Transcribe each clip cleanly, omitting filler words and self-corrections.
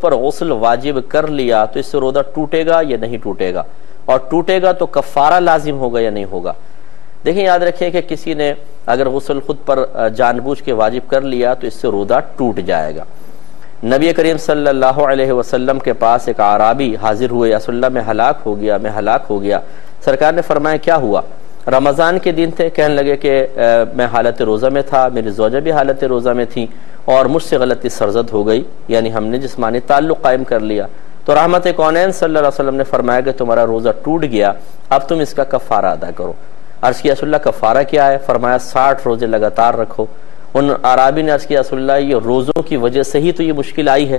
پر غسل واجب کر لیا تو اس سے روزہ ٹوٹے گا یا نہیں ٹوٹے گا، اور ٹوٹے گا تو کفارہ لازم ہوگا یا نہیں ہوگا۔ دیکھیں یاد رکھیں کہ کسی نے اگر غسل خود پر جان بوجھ کے واجب کر لیا تو اس سے روزہ ٹوٹ جائے گا۔ نبی کریم صلی اللہ علیہ وسلم کے پاس ایک اعرابی حاضر ہوئے، یا رسول اللہ میں ہلاک ہو گیا۔ سرکار نے فرمایا کیا ہوا؟ رمضان کے دن تھے، کہنے لگے کہ میں حالت روزہ میں تھا، میری زوجہ بھی حالت روزہ میں تھی اور مجھ سے غلطی سرزد ہو گئی، یعنی ہم نے جسمانی تعلق قائم کر لیا۔ تو رحمت کونین صلی اللہ علیہ وسلم نے فرمایا کہ تمہارا روزہ ٹوٹ گیا، اب تم اس کا کفارہ ادا کرو۔ عرض کیا رسول اللہ کفارہ کیا ہے؟ فرمایا 60 روزے لگاتار رکھو۔ ان عرابی نے عرض کیا رسول اللہ یہ روزوں کی وجہ سے ہی تو یہ مشکل آئی ہے،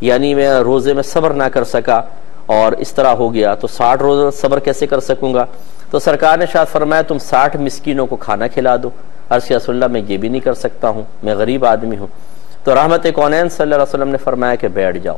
یعنی میں روزے میں صبر نہ کر سکا اور اس طرح ہو گیا، تو 60 روزہ صبر کیسے کر سکوں گا؟ تو سرکار نے شاید فرمایا تم 60 مسکینوں کو کھانا کھلا دو۔ عرض کیا رسول اللہ میں یہ بھی نہیں کر سکتا ہوں، میں غریب آدمی ہوں۔ تو رحمت کونین صلی اللہ علیہ وسلم نے فرمایا کہ بیٹھ جاؤ۔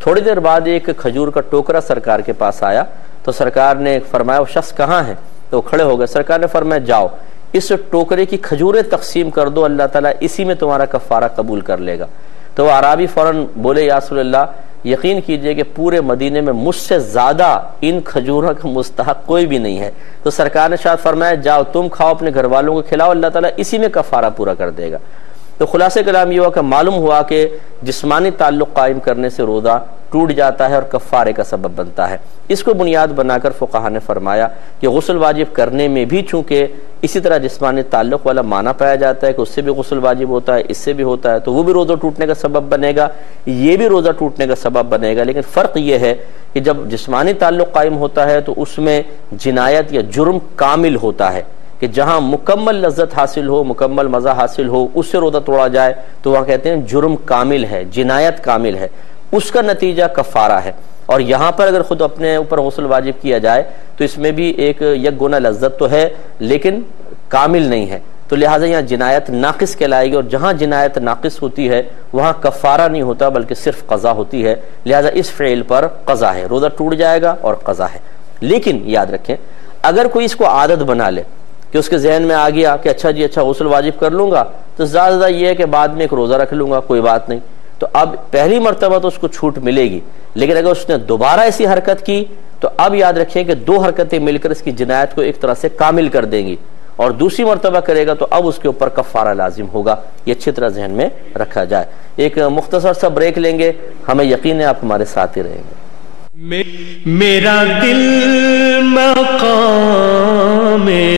تھوڑی دیر بعد ایک کھجور کا ٹوکرا سرکار کے پاس آیا، تو سرکار نے فرمایا وہ شخص کہاں ہے؟ تو کھڑے ہو گئے۔ سرکار نے فرمایا جاؤ اس ٹوکرے کی کھجوریں تقسیم کر دو، اللہ تعالیٰ اسی میں تمہارا کفارہ قبول کر لے گا۔ تو وہ عرابی فوراً بولے یا رسول اللہ یقین کیجئے کہ پورے مدینے میں مجھ سے زیادہ ان کھجوروں کا مستحق کوئی بھی نہیں ہے۔ تو سرکار نے شاید فرمایا جاؤ تم کھاؤ، اپنے گھر والوں کو کھلاؤ، اللہ تعالیٰ اسی میں کفارہ پورا کر دے گا۔ تو خلاصہ کلام یہ ہوا کہ معلوم ہوا کہ جسمانی تعلق قائم کرنے سے روزہ ٹوٹ جاتا ہے اور کفارے کا سبب بنتا ہے۔ اس کو بنیاد بنا کر فقہا نے فرمایا کہ غسل واجب کرنے میں بھی چونکہ اسی طرح جسمانی تعلق والا معنی پایا جاتا ہے کہ اس سے بھی غسل واجب ہوتا ہے، اس سے بھی ہوتا ہے، تو وہ بھی روزہ ٹوٹنے کا سبب بنے گا، یہ بھی روزہ ٹوٹنے کا سبب بنے گا۔ لیکن فرق یہ ہے کہ جب جسمانی تعلق قائم ہوتا ہے تو اس میں جنایت یا جرم کامل ہوتا ہے، کہ جہاں مکمل لذت حاصل ہو، مکمل مزہ حاصل ہو، اس سے روزہ توڑا جائے تو وہاں کہتے ہیں جرم کامل ہے، جنایت کامل ہے، اس کا نتیجہ کفارہ ہے۔ اور یہاں پر اگر خود اپنے اوپر غسل واجب کیا جائے تو اس میں بھی ایک یک گنا لذت تو ہے لیکن کامل نہیں ہے، تو لہٰذا یہاں جنایت ناقص کہلائے گی، اور جہاں جنایت ناقص ہوتی ہے وہاں کفارہ نہیں ہوتا بلکہ صرف قضا ہوتی ہے، لہٰذا اس فعل پر قضا ہے، روزہ ٹوٹ جائے گا اور قضا ہے۔ لیکن یاد رکھیں اگر کوئی اس کو عادت بنا لے کہ اس کے ذہن میں آ گیا کہ اچھا جی اچھا غسل واجب کر لوں گا تو زیادہ یہ ہے کہ بعد میں ایک روزہ رکھ لوں گا، کوئی بات نہیں، تو اب پہلی مرتبہ تو اس کو چھوٹ ملے گی، لیکن اگر اس نے دوبارہ ایسی حرکت کی تو اب یاد رکھیں کہ 2 حرکتیں مل کر اس کی جنایت کو ایک طرح سے کامل کر دیں گی، اور دوسری مرتبہ کرے گا تو اب اس کے اوپر کفارہ لازم ہوگا۔ یہ اچھی طرح ذہن میں رکھا جائے۔ ایک مختصر سا بریک لیں گے، ہمیں یقین ہے آپ ہمارے ساتھ ہی رہیں گے۔ میرا دل مقام